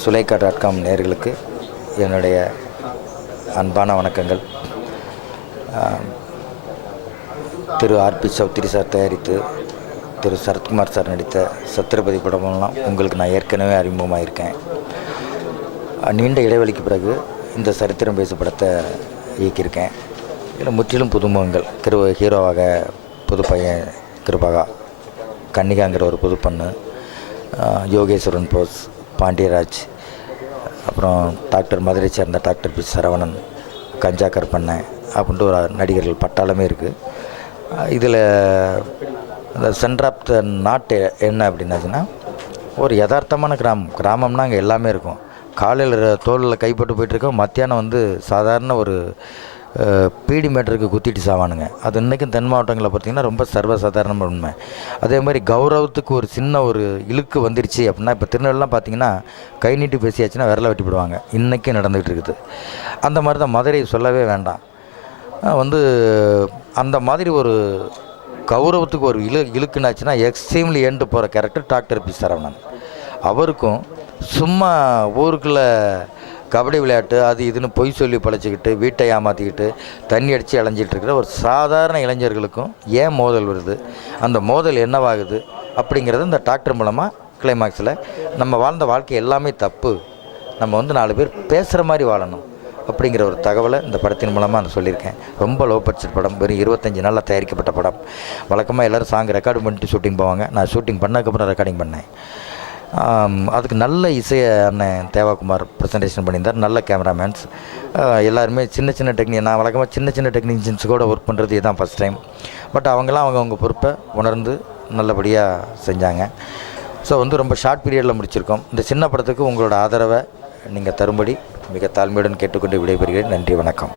சுலைக்கா.com நேயர்களுக்கு என்னுடைய அன்பான வணக்கங்கள். திரு ஆர்பி சௌத்ரி சார் தயாரித்து திரு சரத்குமார் சார் நடித்த சத்ரபதி படமெல்லாம் உங்களுக்கு நான் ஏற்கனவே அறிமுகமாயிருக்கேன். நீண்ட இடைவெளிக்கு பிறகு இந்த சரித்திரம் பேசு படத்தை இயக்கியிருக்கேன். இதில் முற்றிலும் புதுமுகங்கள். ஹீரோவாக புது பையன் கிருபகா, கன்னிகாங்கிற ஒரு புது பொண்ணு, யோகேஸ்வரன் போஸ், பாண்டியராஜ், அப்புறம் டாக்டர் மதுரை சேர்ந்த டாக்டர் பி சரவணன், கஞ்சா கருப்பண்ணன் அப்படின்ட்டு ஒரு நடிகர்கள் பட்டாளமே இருக்குது. இதில் இந்த சென்டர் ஆஃப் த நாட்டு என்ன அப்படின்னாச்சுன்னா, ஒரு யதார்த்தமான கிராமம்னா அங்கே எல்லாமே இருக்கும். காலையில் தோளில் கைப்பட்டு போயிட்டுருக்கோம், மத்தியானம் சாதாரண ஒரு பீடி மீட்டருக்கு குத்திட்டு சாவானுங்க. அது இன்றைக்கும் தென் மாவட்டங்களில் பார்த்திங்கன்னா ரொம்ப சர்வசாதாரணமான உண்மை. அதே மாதிரி கௌரவத்துக்கு ஒரு சின்ன ஒரு இழுக்கு வந்துருச்சு அப்படின்னா, இப்போ திருநெல்வேலிலாம் பார்த்திங்கன்னா கை நீட்டி பேசியாச்சுன்னா விரலை வெட்டி போடுவாங்க. இன்றைக்கும் நடந்துகிட்டு இருக்குது. அந்த மாதிரி தான் மதுரை சொல்லவே வேண்டாம். அந்த மாதிரி ஒரு கௌரவத்துக்கு ஒரு இழுக்குனாச்சுன்னா எக்ஸ்ட்ரீம்லி ஏண்டு போகிற கேரக்டர் டாக்டர் பி சரவணன். அவருக்கும் சும்மா ஊருக்குள்ளே கபடி விளையாட்டு அது இதுன்னு பொய் சொல்லி பழச்சிக்கிட்டு வீட்டை ஏமாற்றிக்கிட்டு தண்ணி அடித்து அலைஞ்சிட்டு இருக்கிற ஒரு சாதாரண இளைஞர்களுக்கும் ஏன் மோதல் வருது, அந்த மோதல் என்னவாகுது அப்படிங்கிறது இந்த டாக்டர் மூலமாக கிளைமாக்ஸில் நம்ம வாழ்ந்த வாழ்க்கை எல்லாமே தப்பு, நம்ம 4 பேர் பேசுகிற மாதிரி வாழணும் அப்படிங்கிற ஒரு தகவலை இந்த படத்தின் மூலமாக நான் சொல்லியிருக்கேன். ரொம்ப லோ பட்ஜெட் படம், வெறும் 25 நாளில் தயாரிக்கப்பட்ட படம். வழக்கமாக எல்லோரும் சாங் ரெக்கார்டு பண்ணிட்டு ஷூட்டிங் போவாங்க. நான் ஷூட்டிங் பண்ணதுக்கப்புறம் ரெக்கார்டிங் பண்ணேன். அதுக்கு நல்ல இசையை அண்ணன் தேவாகுமார் ப்ரெசன்டேஷன் பண்ணியிருந்தார். நல்ல கேமராமேன்ஸ் எல்லாருமே சின்ன நான் வழக்கமாக சின்ன டெக்னீஷியன்ஸ் கூட ஒர்க் பண்ணுறது இதுதான் ஃபஸ்ட் டைம். பட் அவங்களாம் அவங்க பொறுப்பை உணர்ந்து நல்லபடியாக செஞ்சாங்க. ஸோ ரொம்ப ஷார்ட் பீரியடில் முடிச்சிருக்கோம். இந்த சின்ன படத்துக்கு உங்களோட ஆதரவை நீங்கள் தரும்படி மிக தாழ்மையுடன் கேட்டுக்கொண்டு விடைபெறுகிறேன். நன்றி, வணக்கம்.